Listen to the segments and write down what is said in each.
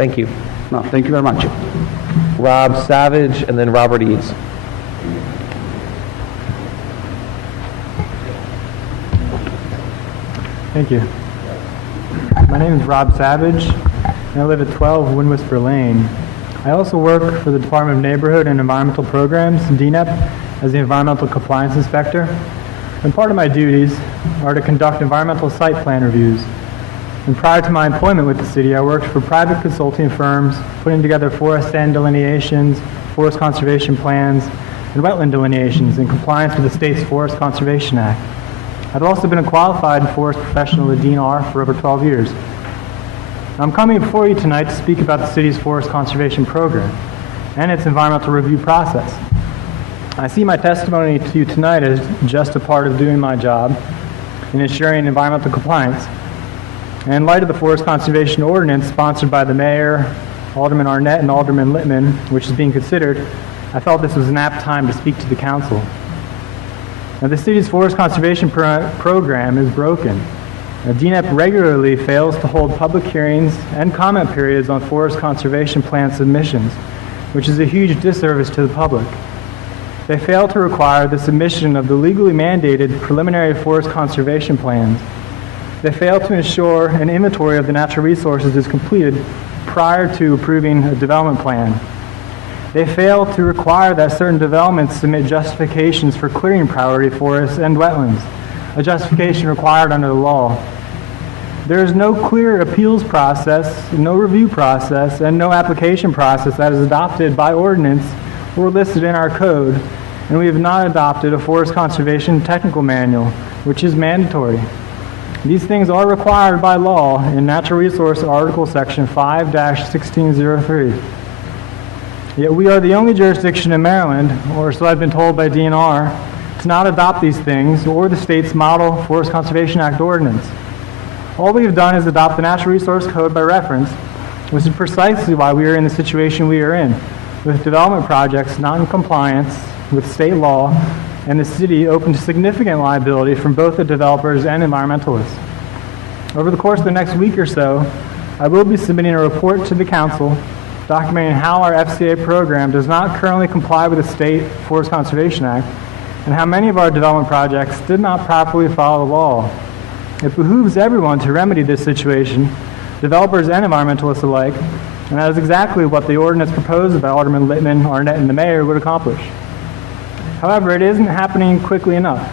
Thank you. No, thank you very much. Rob Savidge and then Robert Eads. Thank you. My name is Rob Savidge, and I live at 12 Windwhisper Lane. I also work for the Department of Neighborhood and Environmental Programs, DNEP, as the Environmental Compliance Inspector. And part of my duties are to conduct environmental site plan reviews. And prior to my employment with the city, I worked for private consulting firms, putting together forest stand delineations, forest conservation plans, and wetland delineations in compliance with the state's Forest Conservation Act. I've also been a qualified forest professional at DNR for over 12 years. I'm coming before you tonight to speak about the city's forest conservation program and its environmental review process. I see my testimony to you tonight as just a part of doing my job in ensuring environmental compliance. And in light of the Forest Conservation Ordinance sponsored by the Mayor, Alderman Arnett, and Alderman Littman, which is being considered, I felt this was an apt time to speak to the Council. Now, the city's forest conservation program is broken. Now, DNEP regularly fails to hold public hearings and comment periods on forest conservation plan submissions, which is a huge disservice to the public. They fail to require the submission of the legally mandated preliminary forest conservation plans. They fail to ensure an inventory of the natural resources is completed prior to approving a development plan. They fail to require that certain developments submit justifications for clearing priority forests and wetlands, a justification required under the law. There is no clear appeals process, no review process, and no application process that is adopted by ordinance or listed in our code, and we have not adopted a forest conservation technical manual, which is mandatory. These things are required by law in Natural Resource Article Section 5-1603. Yet we are the only jurisdiction in Maryland, or so I've been told by DNR, to not adopt these things or the state's model Forest Conservation Act ordinance. All we have done is adopt the Natural Resource Code by reference, which is precisely why we are in the situation we are in, with development projects not in compliance with state law and the city open to significant liability from both the developers and environmentalists. Over the course of the next week or so, I will be submitting a report to the Council documenting how our FCA program does not currently comply with the State Forest Conservation Act and how many of our development projects did not properly follow the law. It behooves everyone to remedy this situation, developers and environmentalists alike, and that is exactly what the ordinance proposed by Alderman Littman, Arnett, and the Mayor would accomplish. However, it isn't happening quickly enough.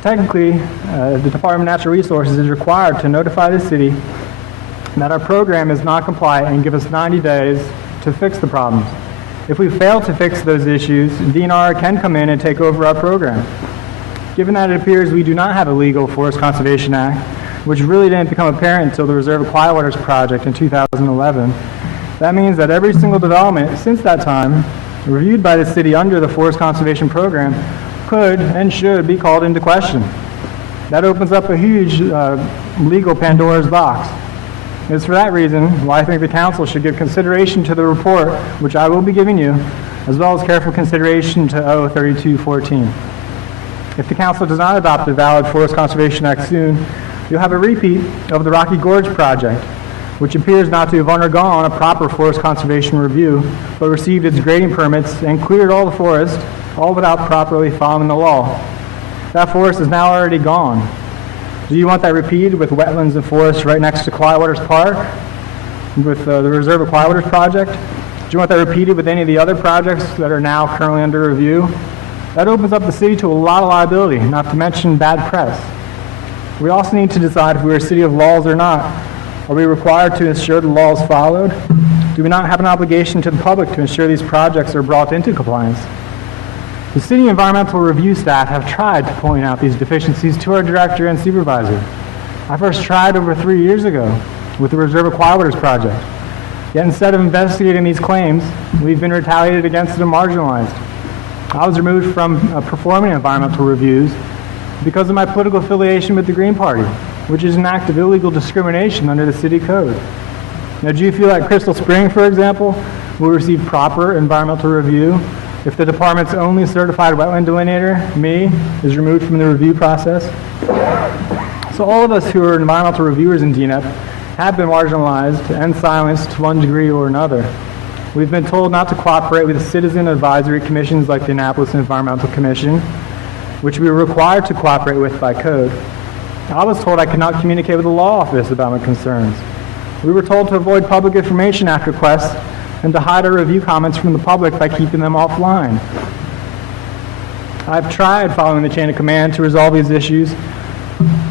Technically, the Department of Natural Resources is required to notify the city that our program is not compliant and give us 90 days to fix the problems. If we fail to fix those issues, DNR can come in and take over our program. Given that it appears we do not have a legal Forest Conservation Act, which really didn't become apparent until the Reserve of Quiet Waters project in 2011, that means that every single development since that time, reviewed by the city under the Forest Conservation Program, could and should be called into question. That opens up a huge legal Pandora's box. It's for that reason why I think the Council should give consideration to the report, which I will be giving you, as well as careful consideration to O3214. If the Council does not adopt a valid Forest Conservation Act soon, you'll have a repeat of the Rocky Gorge project, which appears not to have undergone a proper forest conservation review, but received its grading permits and cleared all the forest, all without properly following the law. That forest is now already gone. Do you want that repeated with wetlands and forests right next to Quiet Waters Park, with the Reserve of Quiet Waters project? Do you want that repeated with any of the other projects that are now currently under review? That opens up the city to a lot of liability, not to mention bad press. We also need to decide if we're a city of laws or not. Are we required to ensure the law is followed? Do we not have an obligation to the public to ensure these projects are brought into compliance? The city environmental review staff have tried to point out these deficiencies to our director and supervisor. I first tried over 3 years ago with the Reserve of Quiet Waters project. Yet instead of investigating these claims, we've been retaliated against and marginalized. I was removed from performing environmental reviews because of my political affiliation with the Green Party, which is an act of illegal discrimination under the city code. Now, do you feel like Crystal Spring, for example, will receive proper environmental review if the department's only certified wetland delineator, me, is removed from the review process? So all of us who are environmental reviewers in DNEP have been marginalized and silenced to one degree or another. We've been told not to cooperate with citizen advisory commissions like the Annapolis Environmental Commission, which we were required to cooperate with by code. I was told I could not communicate with the law office about my concerns. We were told to avoid public information act requests and to hide our review comments from the public by keeping them offline. I've tried following the chain of command to resolve these issues,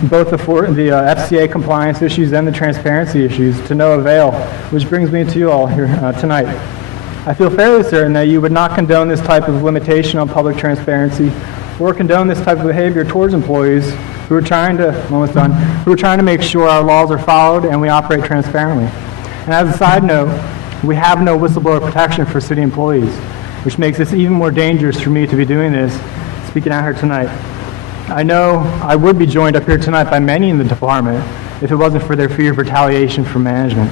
both the FCA compliance issues and the transparency issues, to no avail, which brings me to you all here tonight. I feel fairly certain that you would not condone this type of limitation on public transparency or condone this type of behavior towards employees who are trying to make sure our laws are followed and we operate transparently. And as a side note, we have no whistleblower protection for city employees, which makes this even more dangerous for me to be doing this, speaking out here tonight. I know I would be joined up here tonight by many in the department if it wasn't for their fear of retaliation from management.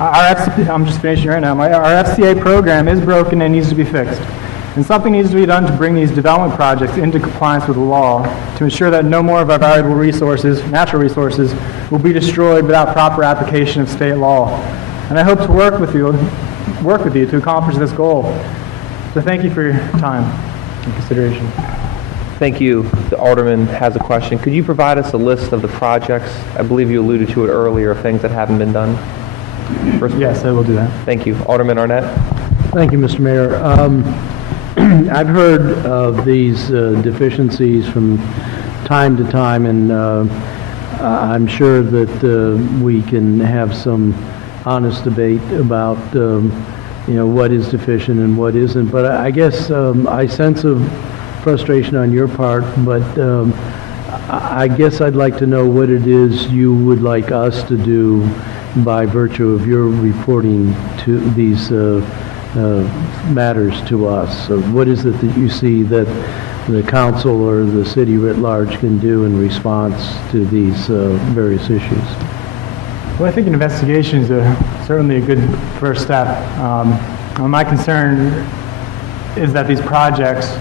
I'm just finishing right now. Our FCA program is broken and needs to be fixed. And something needs to be done to bring these development projects into compliance with the law to ensure that no more of our valuable resources, natural resources, will be destroyed without proper application of state law. And I hope to work with you to accomplish this goal. So thank you for your time and consideration. Thank you. The Alderman has a question. Could you provide us a list of the projects? I believe you alluded to it earlier, things that haven't been done. Yes, I will do that. Thank you. Alderman Arnett. Thank you, Mr. Mayor. I've heard of these deficiencies from time to time, and I'm sure that we can have some honest debate about what is deficient and what isn't. But I guess I sense a frustration on your part, but I guess I'd like to know what it is you would like us to do by virtue of your reporting to these matters to us. So what is it that you see that the council or the city writ large can do in response to these various issues? Well, I think an investigation is certainly a good first step. My concern is that these projects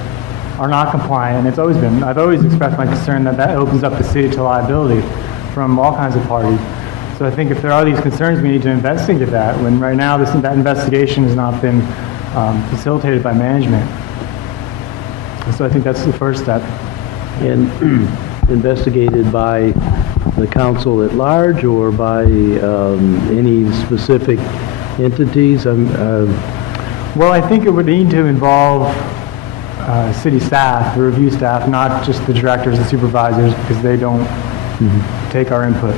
are not compliant, and it's always been. I've always expressed my concern that opens up the city to liability from all kinds of parties. So I think if there are these concerns, we need to investigate that, when right now that investigation has not been facilitated by management. So I think that's the first step. And investigated by the council at large or by any specific entities? Well, I think it would need to involve city staff, the review staff, not just the directors and supervisors, because they don't take our input.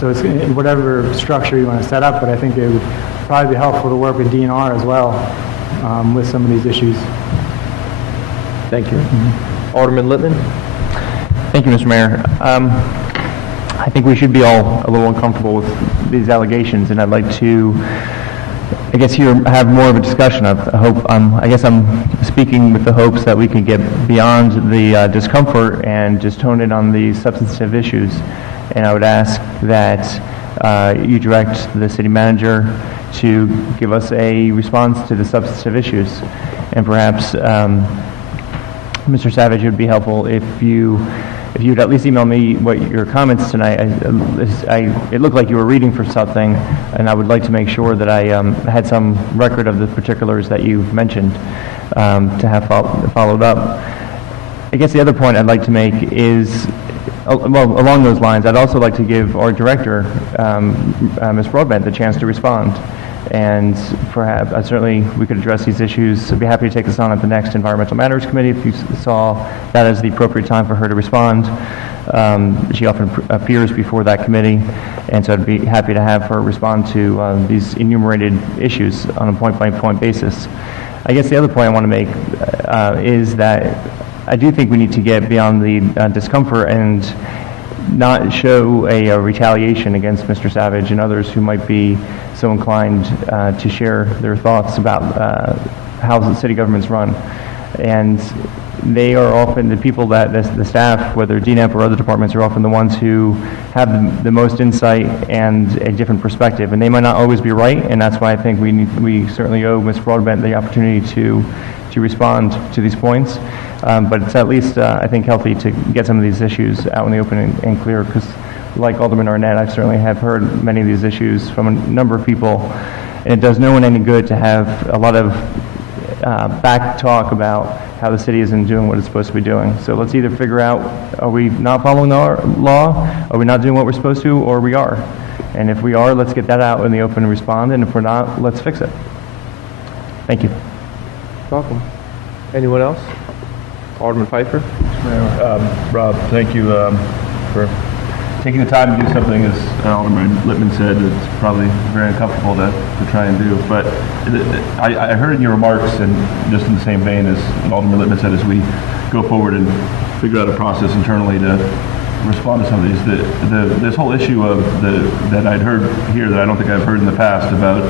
So it's whatever structure you want to set up, but I think it would probably be helpful to work with DNR as well with some of these issues. Thank you. Alderman Littman. Thank you, Mr. Mayor. I think we should be all a little uncomfortable with these allegations, and I'd like to, have more of a discussion. I guess I'm speaking with the hopes that we can get beyond the discomfort and just hone in on the substantive issues. And I would ask that you direct the city manager to give us a response to the substantive issues. And perhaps, Mr. Savidge, it would be helpful if you'd at least email me what your comments tonight. It looked like you were reading for something, and I would like to make sure that I had some record of the particulars that you mentioned to have followed up. I guess the other point I'd like to make is, along those lines, I'd also like to give our director, Ms. Broadbent, the chance to respond. And perhaps, certainly, we could address these issues. I'd be happy to take this on at the next Environmental Matters Committee if you saw that as the appropriate time for her to respond. She often appears before that committee, and so I'd be happy to have her respond to these enumerated issues on a point-by-point basis. I guess the other point I want to make is that I do think we need to get beyond the discomfort and not show a retaliation against Mr. Savidge and others who might be so inclined to share their thoughts about how the city government's run. And they are often the people that the staff, whether DNEP or other departments, are often the ones who have the most insight and a different perspective. And they might not always be right, and that's why I think we certainly owe Ms. Broadbent the opportunity to respond to these points. But it's at least, I think, healthy to get some of these issues out in the open and clear, because like Alderman Arnett, I certainly have heard many of these issues from a number of people, and it does no one any good to have a lot of back talk about how the city isn't doing what it's supposed to be doing. So let's either figure out, are we not following the law, are we not doing what we're supposed to, or we are. And if we are, let's get that out in the open and respond, and if we're not, let's fix it. Thank you. Welcome. Anyone else? Alderman Pfeiffer? Rob, thank you for taking the time to do something, as Alderman Lippman said, it's probably very uncomfortable to try and do. But I heard in your remarks, and just in the same vein as what Alderman Lippman said, as we go forward and figure out a process internally to respond to some of these, this whole issue of that I'd heard here that I don't think I've heard in the past about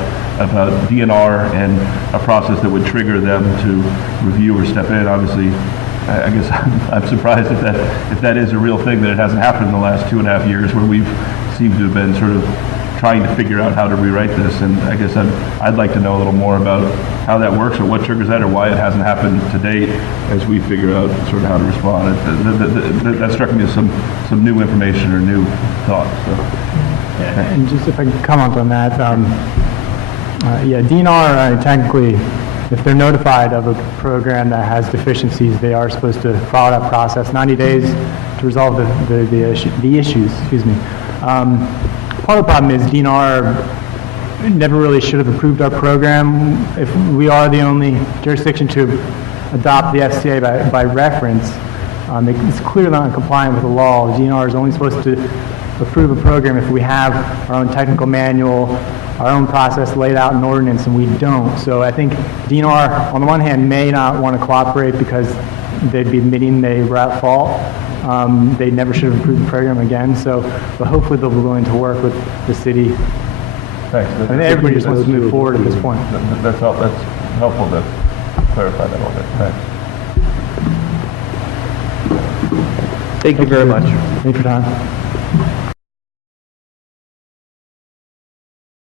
DNR and a process that would trigger them to review or step in. Obviously, I guess I'm surprised if that is a real thing, that it hasn't happened in the last 2.5 years, where we've seemed to have been sort of trying to figure out how to rewrite this. And I guess I'd like to know a little more about how that works, or what triggers that, or why it hasn't happened to date, as we figure out sort of how to respond. That struck me as some new information or new thoughts. So. And just if I can comment on that, DNR technically, if they're notified of a program that has deficiencies, they are supposed to follow that process, 90 days to resolve the issues. Excuse me. Part of the problem is DNR never really should have approved our program. If we are the only jurisdiction to adopt the FCA by reference, it's clearly not compliant with the law. DNR is only supposed to approve a program if we have our own technical manual, our own process laid out in ordinance, and we don't. So I think DNR, on the one hand, may not want to cooperate because they'd be admitting they were at fault. They never should have approved the program again. But hopefully they'll be willing to work with the city. Thanks. I think everybody just wants to move forward at this point. That's helpful to clarify that a little bit. Thanks. Thank you very much. Thank you for your time.